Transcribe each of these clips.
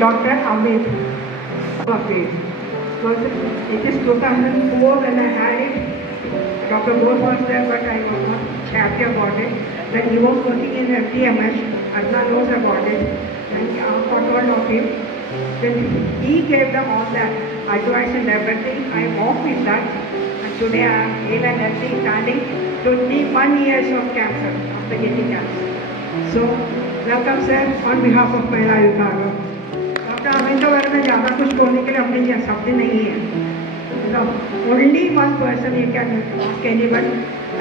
Dr. Amit Bakri. It is 2004 when I had it. Dr. Bose was there, but I was not happy about it. When he was working in FDMH, Adnan knows about it, and I got hold of him. Then he gave them all that advice and everything. I walked with that, and today I am ill and healthy, standing 21 years of cancer, after getting cancer. So, welcome sir, on behalf of Mahila Vibhag. Dr. Amit के बारे में ज़्यादा कुछ बोलने के लिए अपने लिए शब्द नहीं है. Only one person you can ask anyone,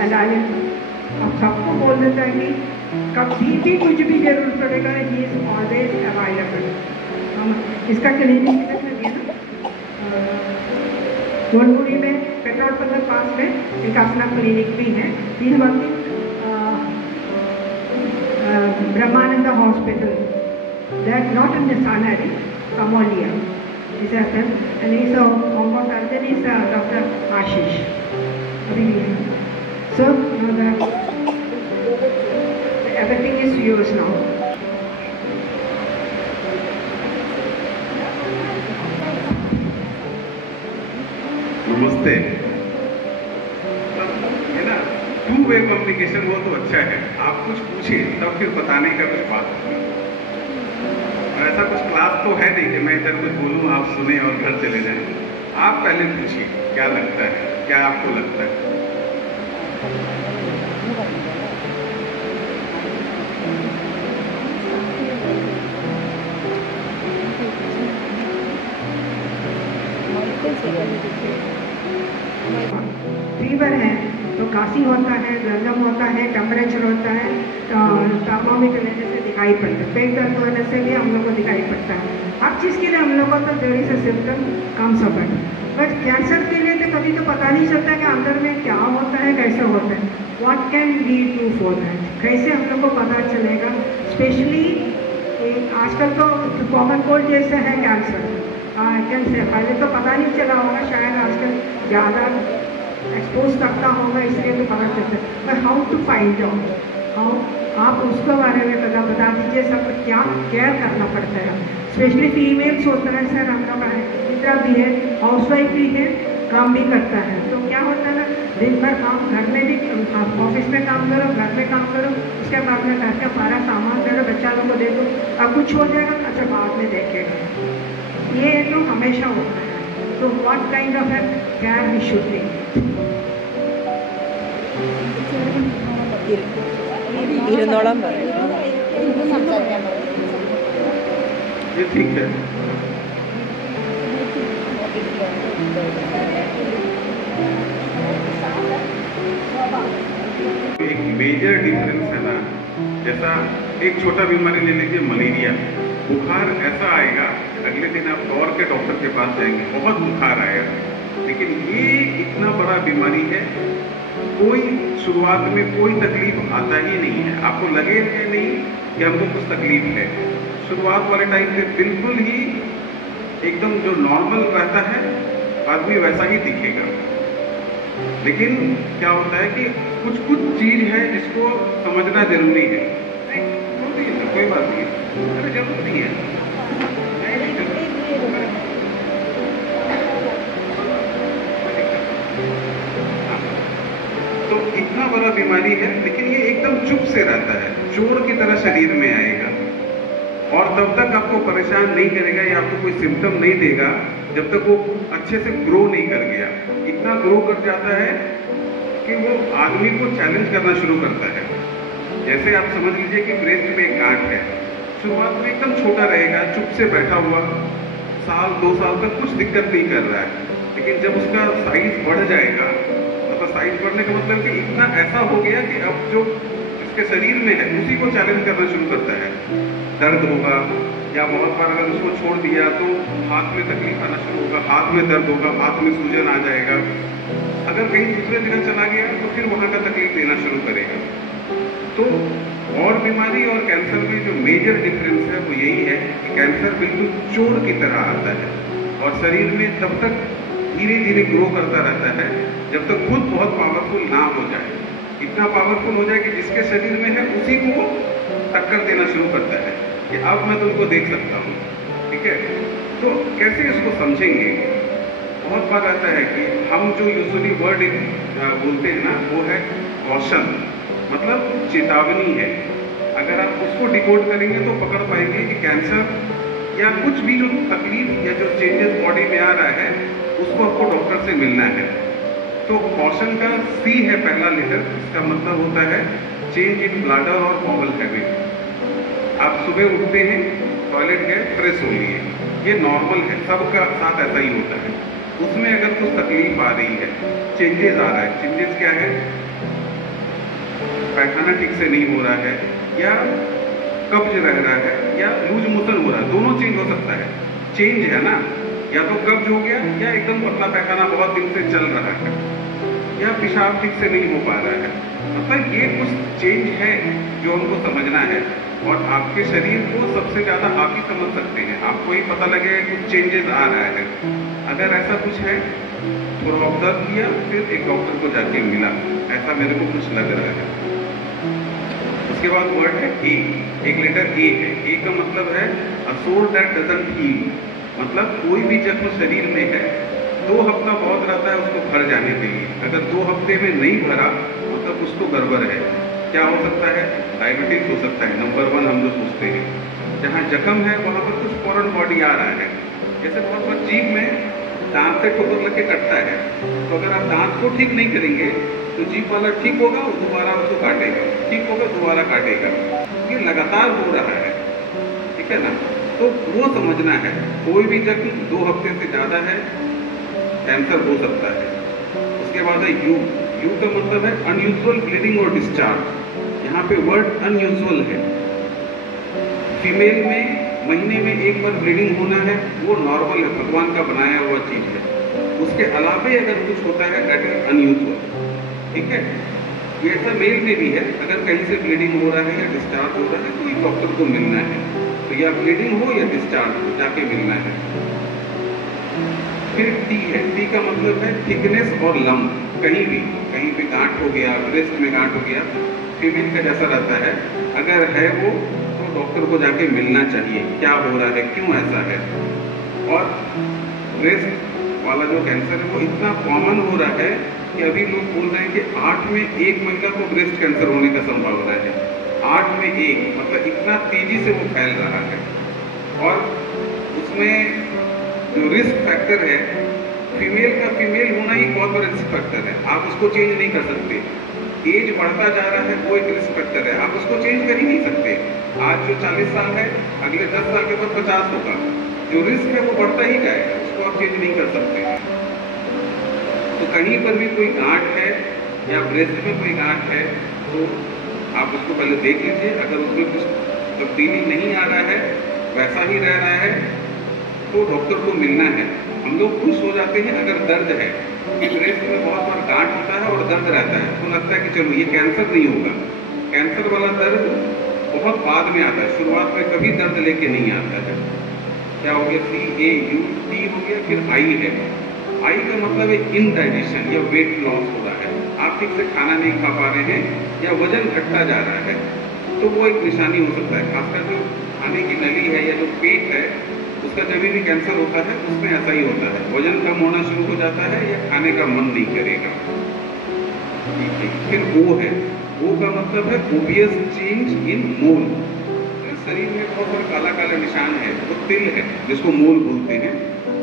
and I will. अब सबको बोल देता है कि कभी भी कुछ भी जरूरत पड़ेगा, he is always available. इसका क्लिनिक में दिया ना गोलपुरी में पेट्रोल पंप के पास में इनका अपना क्लिनिक भी है. He is working Brahmananda hospital, that not in the Sanari, Kamolia. Is that him? And he's a onco surgeon. Is Dr. Ashish. So everything is yours now. नमस्ते. है ना, 2 वे कम्युनिकेशन वो तो अच्छा है. आप कुछ पूछिए तब फिर बताने का कुछ बात होगी. ऐसा कुछ क्लास तो है नहीं कि मैं इधर कुछ बोलूँ आप सुने और घर चले जाएं. आप पहले पूछिए क्या लगता है, क्या आपको लगता है. फीवर है तो खांसी होता है, गर्दन होता है, टेम्परेचर होता है, थर्मोमीटर लेने से दिखाई पड़ता है. पेट दर्द होने से भी हम लोग को दिखाई पड़ता है. हर चीज़ के लिए हम लोग को तो there is a symptom comes up. But cancer के लिए तो कभी तो पता नहीं चलता कि अंदर में क्या होता है, कैसे होता है. What can we do for that? कैसे हम लोग को पता चलेगा? स्पेशली आजकल तो कॉमन कोल्ड जैसे है कैंसर. कैंसर पहले तो पता नहीं चला होगा, शायद आजकल ज़्यादा एक्सपोज करता होगा इसलिए तो पता चलता है. पर how to find out, how आप उसके बारे में बता दीजिए. सब क्या केयर करना पड़ता है. स्पेशली फीमेल्स होता है सर, हम लोग मित्रा भी है, हाउसवाइफ भी है, काम भी करता है. तो क्या होता है ना, दिन भर काम, घर में भी ऑफिस में काम करो, घर में काम करो, उसके बाद में घर का सारा सामान करो, बच्चा लोग को दे दो, अब कुछ हो जाएगा अच्छा बाद में देखेगा. ये तो हमेशा होता है. तो what kind of care we should take? ഇരുന്നോളാം ये ठीक है. एक मेजर डिफरेंस है ना, जैसा एक छोटा बीमारी ले लीजिए, मलेरिया. बुखार ऐसा आएगा, अगले दिन आप दौड़ के डॉक्टर के पास जाएंगे, बहुत बुखार आएगा. लेकिन ये इतना बड़ा बीमारी है, कोई शुरुआत में कोई तकलीफ आता ही नहीं है. आपको लगे नहीं कि हमको कुछ तकलीफ है. शुरुआत वाले टाइम पे बिल्कुल ही एकदम जो नॉर्मल रहता है आदमी वैसा ही दिखेगा. लेकिन क्या होता है कि कुछ चीज है जिसको समझना जरूरी है. कोई बात नहीं, अरे जरूरत नहीं है. तो इतना बड़ा बीमारी है, लेकिन ये एकदम चुप से रहता है, चोर की तरह शरीर में आएगा और तब तक आपको परेशान नहीं करेगा या आपको कोई सिम्टम नहीं देगा जब तक वो अच्छे से ग्रो नहीं कर गया. इतना ग्रो कर जाता है कि वो आदमी को चैलेंज करना शुरू करता है. जैसे आप समझ लीजिए कि ब्रेस्ट में एक गांठ है. शुरुआत में एकदम छोटा रहेगा, चुप से बैठा हुआ, साल 2 साल तक कुछ दिक्कत नहीं कर रहा है. लेकिन जब उसका साइज बढ़ जाएगा, मतलब साइज बढ़ने का मतलब कि इतना ऐसा हो गया कि अब जो इसके शरीर में है उसी को चैलेंज करना शुरू करता है. दर्द होगा, या बहुत बार अगर उसको छोड़ दिया तो हाथ में तकलीफ आना शुरू होगा, हाथ में दर्द होगा, हाथ में सूजन आ जाएगा. अगर कहीं दूसरे जगह चला गया तो फिर वहाँ का तकलीफ देना शुरू करेगा. तो और बीमारी और कैंसर में जो मेजर डिफरेंस है वो यही है कि कैंसर बिल्कुल चोर की तरह आता है और शरीर में तब तक धीरे धीरे ग्रो करता रहता है जब तक खुद बहुत पावरफुल ना हो जाए. इतना पावरफुल हो जाए कि जिसके शरीर में है उसी को टक्कर देना शुरू करता है कि अब मैं तुमको देख सकता हूँ. ठीक है, तो कैसे इसको समझेंगे? बहुत बार आता है कि हम जो यूजुअली वर्ड बोलते हैं ना, वो है कॉशन, मतलब चेतावनी है। अगर आप उसको डिकोड करेंगे तो पकड़ पाएंगे कि कैंसर या कुछ भी जो तकलीफ या जो चेंजेस बॉडी में आ रहा है, उसको आपको डॉक्टर से मिलना है। तो कॉशन का सी है पहला लेटर, इसका मतलब होता है चेंज इन ब्लैडर और बॉवल हैबिट। आप सुबह उठते हैं, टॉयलेट गए, फ्रेश हो लिए, ये नॉर्मल है, सबका साथ ऐसा ही होता है। उसमें अगर कुछ तकलीफ आ रही है, चेंजेस आ रहा है, चेंजेस क्या है? पैखाना ठीक से नहीं हो रहा है, या कब्ज रह रहा है, या लूज मोशन हो रहा है, दोनों चेंज हो सकता है। चेंज है ना, या तो कब्ज हो गया, या एकदम पतला पैखाना बहुत दिन से चल रहा है, या पेशाब ठीक से नहीं हो पा रहा है। मतलब ये कुछ चेंज है जो हमको समझना है, और आपके शरीर को सबसे ज़्यादा आप ही समझ सकते हैं। आपको ही पता लगे कुछ चेंजेस आ रहा है। अगर ऐसा कुछ है, थोड़ा ऑब्जर्व किया, फिर एक डॉक्टर को जाके मिला, ऐसा मेरे को कुछ लग रहा है। उसके बाद वर्ड है ए, एक लेटर ए है। ए का मतलब है a soul that doesn't heal, मतलब कोई भी जख्म शरीर में है 2 हफ्ता बहुत रहता है उसको भर जाने के लिए। अगर 2 हफ्ते में नहीं भरा मतलब उसको गड़बड़ है। क्या हो सकता है? डायबिटीज हो सकता है, नंबर 1 हम लोग सोचते हैं। जहाँ जख्म है वहाँ पर कुछ फॉरेन बॉडी आ रहा है। जैसे बहुत बार जीभ में दांत से ठोकर लग के कटता है, तो अगर आप दांत को ठीक नहीं करेंगे तो जीभ वाला ठीक होगा, वो दोबारा उसको काटेगा, ठीक होगा, दोबारा काटेगा। ये लगातार हो रहा है, ठीक है ना? तो वो समझना है। कोई भी जख्म 2 हफ्ते से ज़्यादा है, कैंसर हो सकता है। उसके बाद है यू। यू का मतलब है अनयूजुअल ब्लीडिंग और डिस्चार्ज। यहाँ पे वर्ड अनयूजुअल है। फीमेल में महीने में 1 बार ब्लीडिंग होना है, वो नॉर्मल है, भगवान का बनाया हुआ चीज है। उसके अलावा अगर कुछ होता है दैट इज अनयूजुअल, ठीक है? ये ऐसा मेल में भी है। अगर कहीं से ब्लीडिंग हो रहा है या डिस्चार्ज हो रहा है तो एक डॉक्टर को मिलना है। तो या ब्लीडिंग हो या डिस्चार्ज हो, जाके मिलना है। फिर टी है। टी का मतलब है थिकनेस और लंप। कहीं भी गांठ हो गया, ब्रेस्ट में गांठ हो गया, फीमेल का जैसा रहता है, अगर है वो तो डॉक्टर को जाके मिलना चाहिए। क्या हो रहा है, क्यों ऐसा है? और ब्रेस्ट वाला जो कैंसर है वो इतना कॉमन हो रहा है कि अभी लोग बोल रहे हैं कि 8 में 1 महिला को ब्रेस्ट कैंसर होने का संभावना है। 8 में 1, मतलब इतना तेजी से वो फैल रहा है। और उसमें जो रिस्क फैक्टर है, फीमेल का फीमेल होना ही बहुत बड़ा रिस्क फैक्टर है। आप उसको चेंज नहीं कर सकते। एज बढ़ता जा रहा है, वो एक रिस्क फैक्टर है, आप उसको चेंज कर ही नहीं सकते। आज जो 40 साल है, अगले 10 साल के बाद 50 होगा। जो रिस्क है वो बढ़ता ही जाएगा, उसको आप चेंज नहीं कर सकते। तो कहीं पर भी कोई गांठ है या ब्रेस्ट में कोई गांठ है तो आप उसको पहले देख लीजिए। अगर उसमें कुछ तब्दीली नहीं आ रहा है, वैसा ही रह रहा है, तो डॉक्टर को मिलना है। हम लोग खुश हो जाते हैं अगर दर्द है, कि ब्रेस्ट में बहुत बार गांठ होता है और दर्द रहता है, तो लगता है कि चलो ये कैंसर नहीं होगा। कैंसर वाला दर्द बहुत बाद में आता है, शुरुआत में कभी दर्द लेके नहीं आता है। क्या हो गया? CAUT हो गया। फिर आई है। आई का मतलब है इनडाइजेशन या वेट लॉस हो रहा है। आप ठीक से खाना नहीं खा पा रहे हैं या वजन घटता जा रहा है, तो वो एक निशानी हो सकता है। खासकर जो खाने की नली है या जो पेट है, उसका जब भी कैंसर होता है उसमें ऐसा ही होता है। वजन कम होना शुरू हो जाता है या खाने का मन नहीं करेगा। फिर वो है। वो का मतलब है ओबियस चेंज इन मोल। शरीर में बहुत सारे काला काला निशान है, वो तिल है जिसको मोल बोलते हैं।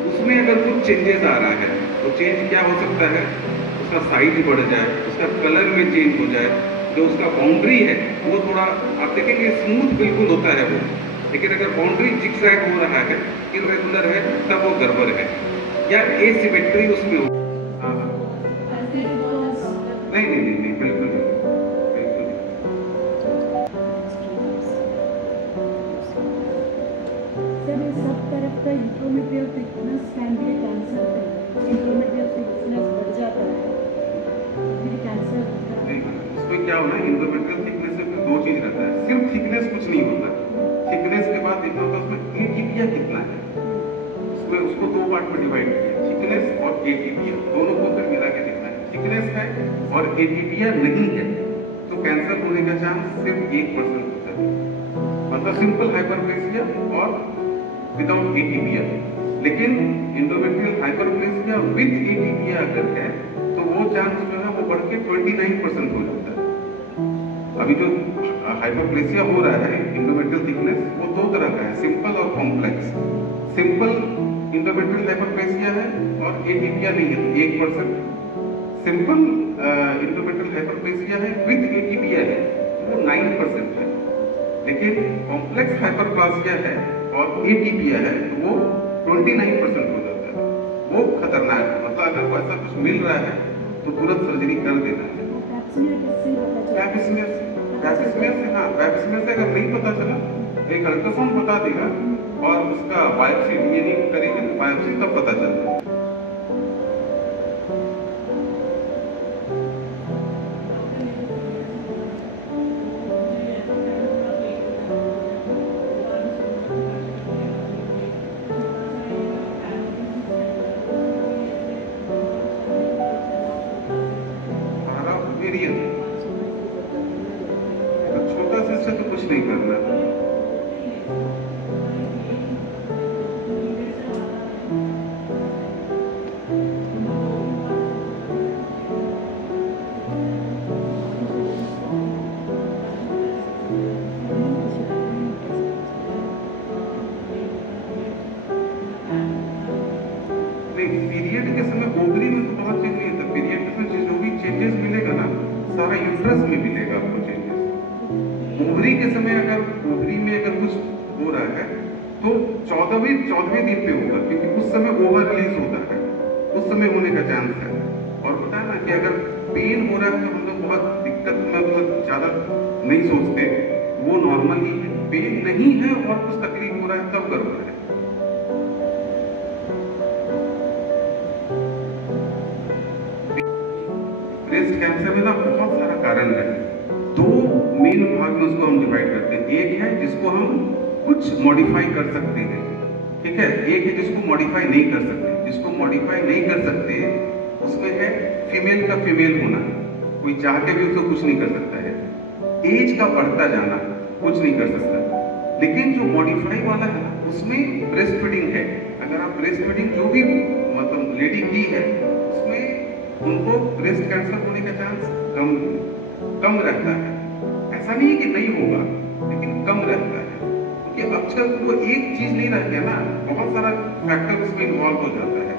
उसमें अगर कुछ चेंजेस आ रहा है तो चेंज क्या हो सकता है? उसका साइज बढ़ जाए, उसका कलर में चेंज हो जाए, जो उसका बाउंड्री है वो थोड़ा, आप देखेंगे स्मूथ बिल्कुल होता है वो, लेकिन अगर बाउंड्री जिगजैग हो रहा है, इर्रेगुलर है, तब वो गड़बड़ है। या एसिमेट्री उसमें हो। नहीं, बिल्कुल नहीं। सब तरफ का इंट्रोमीडियल थिकनेस कैन बी कैंसर है। इंट्रोमीडियल थिकनेस बढ़ जाता है, फिर कैंसर होता है। इसमें क्या होना है? इंट्रोमीडियल थिकनेस में 2 चीज रहता है। सिर्फ थिकनेस कुछ नहीं होता। थिकनेस के बाद देखना होगा उसमें एटीपिया कितना है। उसमें उसको 2 पार्ट में डिवाइड किया, थिकनेस और एटीपिया, दोनों को फिर मिला के देखना है। थिकनेस है और एटीपिया नहीं है तो कैंसर होने का चांस सिर्फ 1% होता है। मतलब सिंपल हाइपरप्लेसिया और विदाउट एटीपिया। लेकिन इंडोमेट्रियल हाइपरप्लेसिया विद एटीपिया अगर है तो वो चांस जो है वो बढ़ के 29% हो जाता है। अभी जो हाइपरप्लेसिया हो रहा है इंडोमेट्रियल थिकनेस वो दो तरह का है, सिंपल और कॉम्प्लेक्स। सिंपल इंडोमेट्रियल हाइपरप्लेसिया है और एटीपिया नहीं है 1%। सिंपल इंडोमेट्रियल हाइपरप्लेसिया है विद एटीपिया है वो 9% है। लेकिन कॉम्प्लेक्स हाइपरप्लेसिया है और एटीपिया है तो वो 29% हो जाता है। वो खतरनाक है, मतलब अगर को ऐसा कुछ मिल रहा है तो तुरंत सर्जरी कर देना है। पैप्स्मियर से हाँ, पैप्स्मियर से अगर नहीं पता चला एक अल्ट्रासाउंड बता देगा और उसका बायोप्सी डीएनए करेंगे, बायोप्सी तब पता चलता है। छोटा से तो कुछ नहीं करना। पीरियड के समय ओवरी में तो बहुत चेंज नहीं होता। पीरियड के समय जो भी चेंजेस मिलेगा ना सारा यूट्रस में मिलेगा आपको चेंजेस। ओवरी के समय अगर ओवरी में अगर कुछ हो रहा है तो 14वें दिन पे होगा, क्योंकि उस समय ओवर रिलीज होता है, उस समय होने का चांस है। और पता है ना कि अगर पेन हो रहा है तो हम लोग बहुत दिक्कत मतलब ज्यादा नहीं सोचते, वो नॉर्मल ही है। पेन नहीं है और कुछ तकलीफ हो रहा है तब गड़बड़ है। ब्रेस्ट कैंसर में ना बहुत सारा कारण है। दो मेन भाग में उसको हम डिवाइड करते हैं। एक है जिसको हम कुछ मॉडिफाई कर सकते हैं, ठीक है। एक है जिसको मॉडिफाई नहीं कर सकते। जिसको मॉडिफाई नहीं कर सकते उसमें है फीमेल का फीमेल होना, कोई चाह के भी उसको कुछ नहीं कर सकता है। एज का बढ़ता जाना कुछ नहीं कर सकता। लेकिन जो मॉडिफाई वाला है उसमें ब्रेस्ट फीडिंग है। अगर आप ब्रेस्ट फीडिंग जो भी मतलब लेडी की है उसमें उनको ब्रेस्ट कैंसर होने का चांस कम रहता है। ऐसा नहीं है कि नहीं होगा, लेकिन कम रहता है, क्योंकि आजकल वो एक चीज नहीं रह गया ना, बहुत सारा फैक्टर उसमें इन्वॉल्व हो जाता है।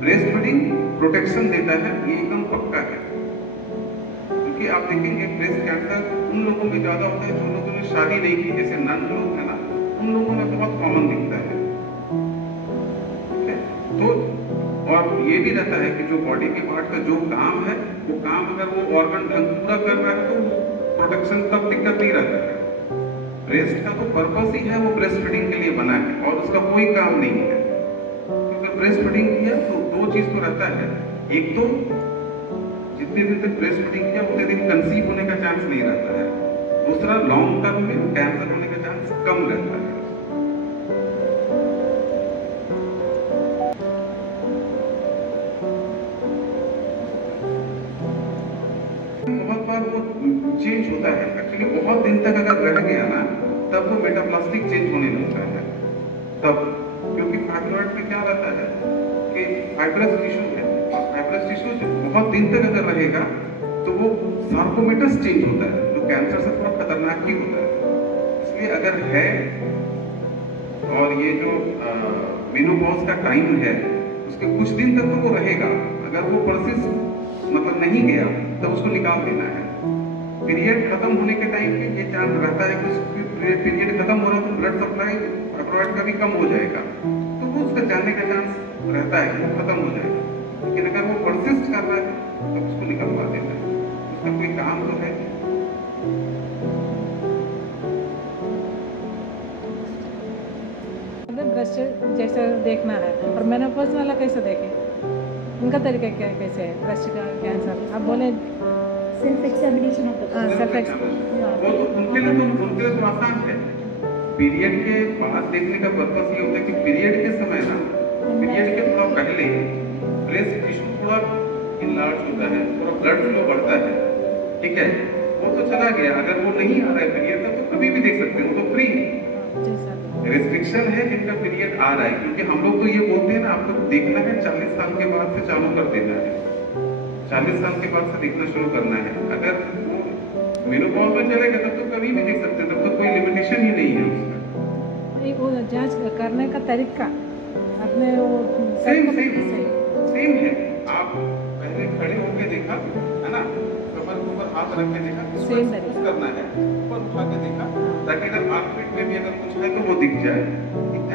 ब्रेस्ट फीडिंग प्रोटेक्शन देता है, ये एकदम पक्का है। क्योंकि आप देखेंगे ब्रेस्ट कैंसर उन लोगों में ज्यादा होता है जो लोगों ने शादी नहीं की, जैसे नन लोग है ना, उन लोगों में बहुत कॉमन दिखता है। तो और ये भी रहता है कि जो बॉडी के पार्ट का जो काम है वो काम अगर वो ऑर्गन ढंग पूरा कर रहा है तो प्रोटेक्शन तब दिक्कत नहीं रहता है। ब्रेस्ट का तो पर्पस ही है, वो ब्रेस्ट फीडिंग के लिए बना है और उसका कोई काम नहीं है। क्योंकि ब्रेस्ट फीडिंग किया तो दो चीज तो रहता है। एक तो जितने दिन तक ब्रेस्ट फीडिंग किया उतने दिन कंसीव होने का चांस नहीं रहता है। दूसरा लॉन्ग टर्म में कैंसर होने का चांस कम रहता है। चेंज होता है एक्चुअली, बहुत दिन तक अगर रह गया ना तब वो मेटाप्लास्टिक चेंज होने लगता है तब। क्योंकि फाइब्रॉइड में क्या रहता है कि फाइब्रस टिश्यू है, फाइब्रस टिश्यू बहुत दिन तक अगर रहेगा तो वो सार्कोमेटस चेंज होता है, जो कैंसर से थोड़ा खतरनाक ही होता है। इसलिए अगर है और ये जो मेनोपॉज का टाइम है उसके कुछ दिन तक तो वो रहेगा। अगर वो परसिस्ट मतलब नहीं गया तब उसको निकाल देना है। पीरियड खत्म होने के टाइम पे ये चांस रहता है कि पीरियड खत्म हो रहा है तो ब्लड सप्लाई फाइब्रॉइड का भी कम हो जाएगा, तो वो उसका जाने का चांस रहता है, वो खत्म हो जाएगा। लेकिन अगर वो परसिस्ट कर रहा है तो उसको निकलवा देना है, उसका कोई काम तो है। ब्रेस्ट जैसा देखना है और मेनोपॉज वाला कैसे देखें, उनका तरीका क्या कैसे है ब्रेस्ट का कैंसर? आप बोले सेल्फ एग्जामिनेशन होता है। सेल्फ वो तो उनके लिए तो आसान है। पीरियड के बाद देखने का पर्पस ये होता है कि पीरियड के समय ना, पीरियड के थोड़ा पहले ब्रेस्ट टिश्यू थोड़ा इनलार्ज होता है, थोड़ा ब्लड फ्लो बढ़ता है, ठीक है। वो तो चला गया, अगर वो नहीं आ रहा है पीरियड तक तो कभी भी देख सकते हैं, वो तो फ्री है। रिस्ट्रिक्शन है जिनका पीरियड आ रहा है, क्योंकि हम लोग तो ये बोलते हैं ना आपको देखना है 40 साल के बाद से चालू कर देना है, 40 साल के बाद से देखना शुरू करना है। अगर वो मेनोपॉज में चलेगा तब तो कभी भी देख सकते हैं, तब तो कोई लिमिटेशन ही नहीं है उसका। नहीं, वो जांच करने का तरीका अपने वो सेम है। आप पहले खड़े होके देखा है ना, कमर के ऊपर हाथ रख के देखा, सेम कुछ करना है, ऊपर उठा के देखा ताकि अगर हार्ट में भी अगर कुछ है तो वो दिख जाए,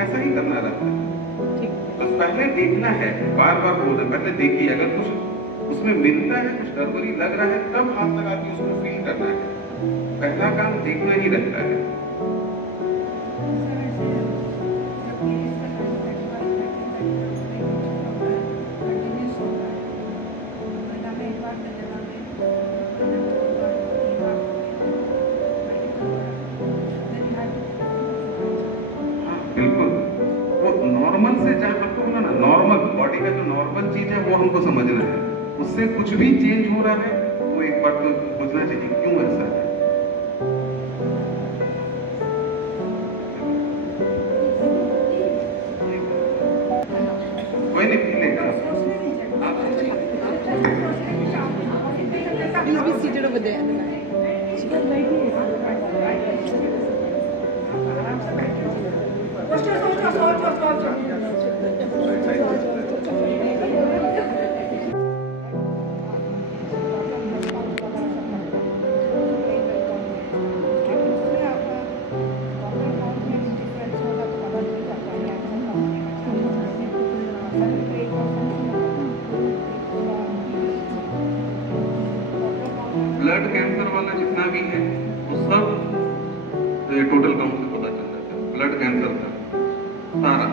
ऐसा ही करना रहता है। ठीक। बस पहले देखना है, बार बार बोल रहे पहले देखिए, अगर कुछ उसमें मिलता है, कुछ गड़बड़ी लग रहा है, तब हाथ लगा के उसको फील करना है। पहला काम देखना ही रहता है। बिल्कुल, वो नॉर्मल से जहाँ आपको बोला ना, नॉर्मल बॉडी का जो नॉर्मल चीज है वो हमको समझना है, उससे कुछ भी चेंज हो रहा है तो एक बार तो सोचना चाहिए क्यों ऐसा है। कोई नहीं पी लेगा। Please be seated over there. Blood cancer वाला जितना भी है वो सब टोटल काउंट से पता चल जाता है। ब्लड कैंसर का सारा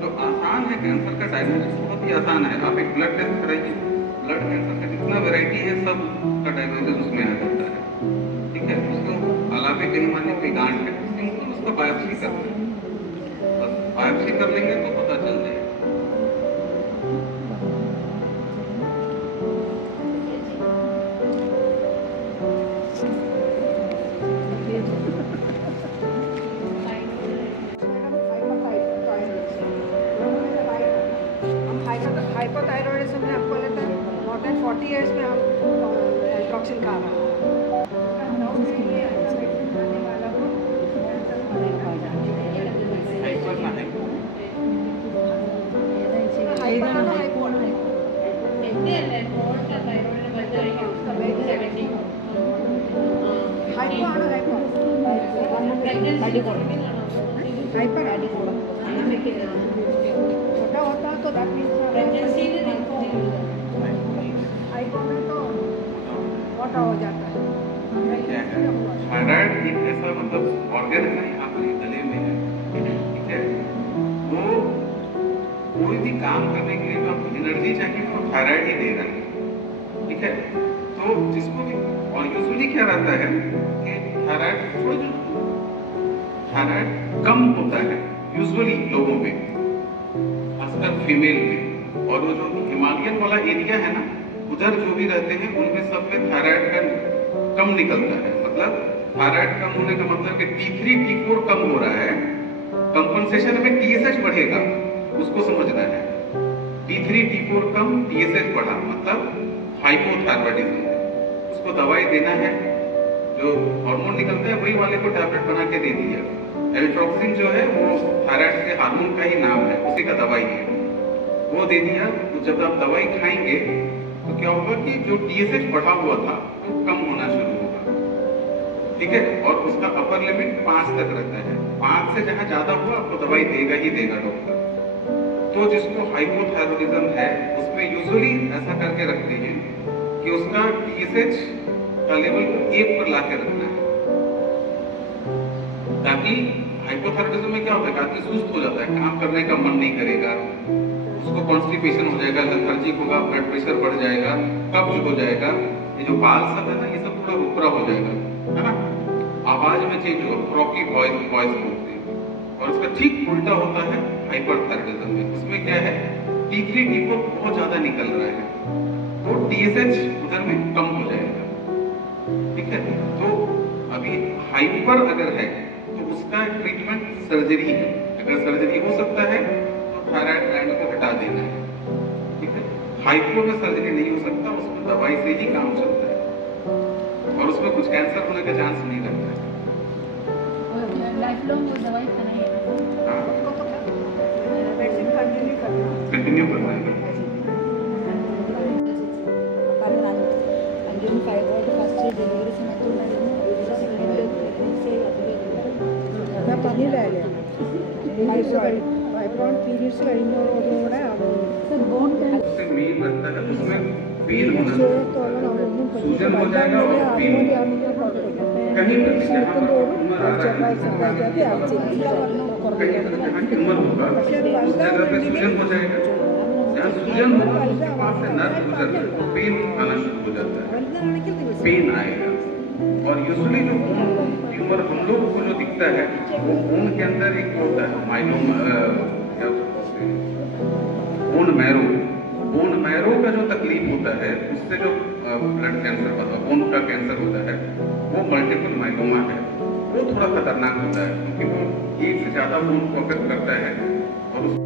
तो आसान है, कैंसर का डायग्नोसिस बहुत ही आसान है। आप एक ब्लड टेस्ट कराइए, ब्लड कैंसर का जितना वैरायटी है सब का डायग्नोसिस उसमें आ जाता है। ठीक है, उसको अलावे कहीं मान लीजिए गांठ है, सिंपल उसका बायोप्सी करना है, बस बायोप्सी कर लेंगे तो पता चल जाएगा। हाइपोथायरॉयडिज्म में हमको लगता है मोर देन 40 इयर्स में हम एल्ट्रोक्सिन खा रहे हैं। छोटा होता तो दैट मीन्स मोटा हो जाता है। थायराइड एक ऐसा मतलब ऑर्गन है आपके गले में है, ठीक है, वो कोई भी काम करने के लिए जो आपको एनर्जी चाहिए वो थायराइड ही दे रहा है। ठीक है, तो जिसको भी और यूजुअली क्या रहता है कि थायराइड कम होता है यूजुअली लोगों में, खासकर फीमेल में, और वो जो हिमालयन वाला एरिया है ना उधर जो भी रहते हैं उनमें सब में थायराइड का कम निकलता है। मतलब थायराइड कम होने का मतलब कि T3 T4 कम हो रहा है, कंपनसेशन में TSH बढ़ेगा, उसको समझना है। T3 T4 कम, TSH बढ़ा, मतलब हाइपोथायरॉयडिज्म है। उसको दवाई देना है, जो हार्मोन निकलता है वही वाले को टैबलेट बना के दे दिया। एल्ट्रोक्सिन जो है वो थायराइड के हार्मोन का ही नाम है, उसी का दवाई है, वो दे दिया। तो जब आप दवाई खाएंगे तो क्या होगा कि जो TSH बढ़ा हुआ था वो कम होना शुरू होगा। ठीक है, और उसका अपर लिमिट 5 तक रहता है, 5 से जहां ज्यादा हुआ आपको दवाई देगा ही देगा डॉक्टर। तो जिसको हाइपोथायरॉयडिज्म है उसमें यूजुअली ऐसा करके रखते हैं कि उसका TSH का लेवल को 1 पर ला के रखना है, ताकि हाइपोथायरॉयडिज्म में क्या होता है, आदमी सुस्त हो जाता है, काम करने का मन नहीं करेगा, उसको कॉन्स्टिपेशन हो जाएगा, लेथार्जिक होगा, ब्लड प्रेशर बढ़ जाएगा, कब्ज हो जाएगा, ये जो बाल सब है ना ये सब थोड़ा रुकरा हो जाएगा, है ना, आवाज में चेंज होगा, क्रॉकी वॉइस बोलते हैं। और इसका ठीक उल्टा होता है हाइपरथायरॉयडिज्म में। इसमें क्या है, T3 T4 बहुत ज्यादा निकल रहा है तो TSH उधर में कम हो जाएगा। ठीक है, तो अभी हाइपर अगर है तो उसका ट्रीटमेंट सर्जरी है। अगर सर्जरी हो सकता है तो थायराइड ग्लैंड को हटा देना है, ठीक है। हाइपो में सर्जरी नहीं हो सकता, उसमें दवाई से ही काम चलता है और उसमें कुछ कैंसर होने का चांस नहीं रहता है। लाइफ लॉन्ग वो दवाई खाना ही है। हाँ, वैक्सीन कंटिन्यू करना कंटिन्यू करना है। अंजुम फाइब्रॉइड फर्स्ट डिलीवरी समय तो मैं पनीर ले लिया फाइब्रॉइड पीरियड्स കഴിഞ്ഞോടുകൂടെ सर बोन उससे मेन रहता है, उसमें पेन होना चाहिए, सूजन हो जाएगा और पेन कहीं पर भी जहाँ पर ट्यूमर आ रहा है, कहीं पर जहाँ ट्यूमर होगा उस जगह पे सूजन हो जाएगा। जहाँ सूजन होगा उसके पास से नर्व गुजर रहा है तो पेन आना शुरू हो जाता है, पेन आएगा। और यूजुअली जो ट्यूमर हम लोगों को जो दिखता है वो खून के अंदर एक होता है माइलोमा, क्या बोलते हैं, बोन मैरो का जो तकलीफ होता है उससे जो ब्लड कैंसर होता है, बोन का कैंसर होता है, वो मल्टीपल माइलोमा है। वो थोड़ा खतरनाक होता है क्योंकि वो एक से ज्यादा बोन को अफेक्ट करता है और उस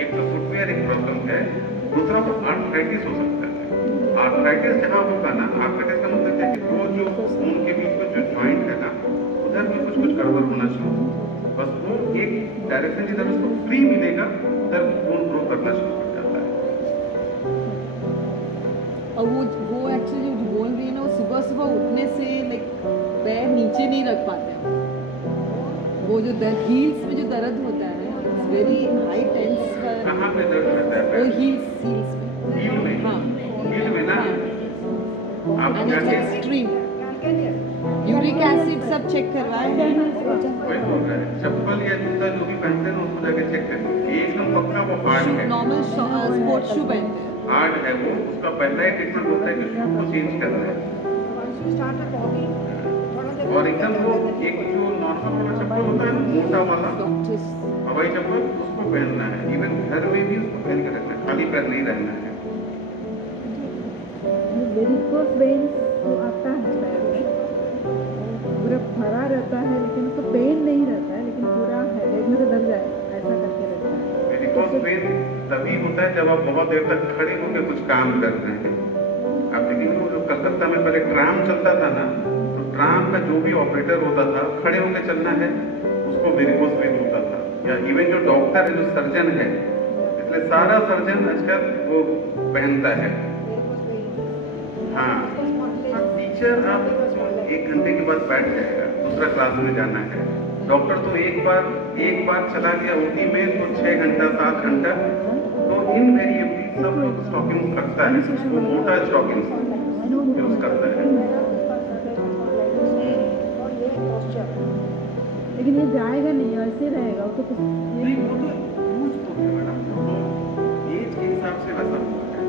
एक तो फुटवेयर एक प्रॉब्लम है, दूसरा तो आर्थराइटिस हो सकता है। आर्थराइटिस जहाँ होगा ना, आर्थराइटिस का मतलब है कि वो जो खून के बीच में जो जॉइंट है ना, उधर में कुछ गड़बड़ होना शुरू हो, बस वो एक डायरेक्शन जिधर उसको फ्री मिलेगा उधर खून ग्रो करना शुरू कर जाता है। और वो एक्चुअली जो बोल रही है ना, वो सुबह सुबह उठने से लाइक पैर नीचे नहीं रख पाते। वो जो हील्स में जो दर्द होता है वेरी हाई टेंस पर कहाँ पे दर्द रहता है? वो हील्स में, हील में, हाँ हील में ना आप and it's extreme. Uric acid सब चेक करवाए हैं। वही बोल रहा है, चप्पल या जूता जो भी पहनते हैं उसको जाके चेक करें, एकदम पक्का वो हार्ड है, नॉर्मल स्पोर्ट्स शू पहनते हैं, हार्ड है वो, उसका पहला ही ट्रीटमेंट होता है कि शू को चेंज करना है। और एकदम वो एक जो नॉर्मल वाला चप्पल होता है ना, मोटा वाला डॉक्टर्स हवाई चप्पल, उसको पहनना है। इवन घर में भी उसको पहन के रखना है, खाली पैर नहीं रहना है। वेरिकोस वेन्स तो आता है पैर में, पूरा भरा रहता है लेकिन उसको पेन नहीं रहता है, लेकिन पूरा हेडेक में तो दर्द जाए ऐसा करके रहता है। वेरिकोस वेन तभी होता है जब आप बहुत देर तक खड़े होकर कुछ काम कर रहे हैं। आप देखिए वो जो कलकत्ता में पहले ट्राम चलता था ना, तो ट्राम का जो भी ऑपरेटर होता था, खड़े होकर चलना है उसको वेरिकोस वेन होता था। या इवन जो डॉक्टर है, जो सर्जन है, इसलिए सारा सर्जन आजकल वो पहनता है। हाँ, टीचर आप 1 घंटे के बाद बैठ जाएगा, दूसरा क्लास में जाना है। डॉक्टर तो एक बार चला गया ओटी में तो 6 घंटा 7 घंटा, तो इनवेरिएबली सब लोग स्टॉकिंग रखता है, वो मोटा स्टॉकिंग यूज करता है। लेकिन ये जाएगा नहीं, ऐसे रहेगा वो तो कुछ नहीं, वो तो यूज तो है मैडम, तो एज के हिसाब से वैसा होता है,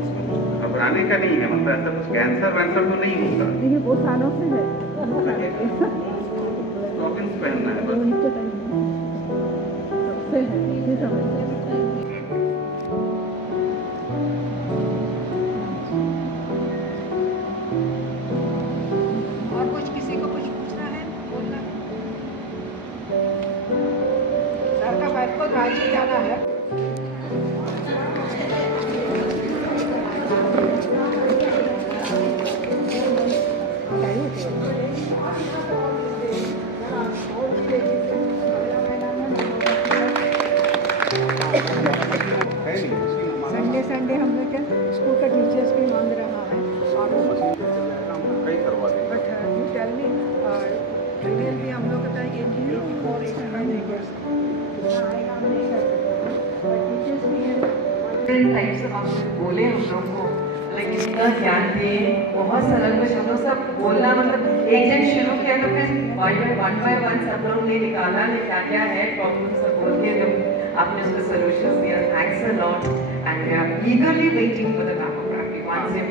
इसमें घबराने का नहीं है, मतलब ऐसा कुछ कैंसर वैंसर तो नहीं होता। देखिए वो सालों से है, स्टॉकिंग्स पहनना है बस। वही तो सबसे है, ये समझ और कुछ किसी को कुछ पूछना है बोलना है? सर का बाइक को रांची जाना है। संडे हम लोग क्या स्कूल का टीचर्स भी मांग रहा है कई करवा देंगे। But you tell me real भी हम लोग का था इंजीनियर और एक आएगा हम नहीं कर सकते बट टीचर्स भी हैं टाइप से आपने बोले हम लोग को, लेकिन इतना ध्यान दिए, बहुत सरल में हम लोग सब बोलना, मतलब एक जन शुरू किया तो फिर वन बाय वन सब लोग ने निकाला क्या क्या है प्रॉब्लम सब बोल के, जब आपने उसका सोल्यूशन दिया, thanks a lot. and we are eagerly waiting for the mammography once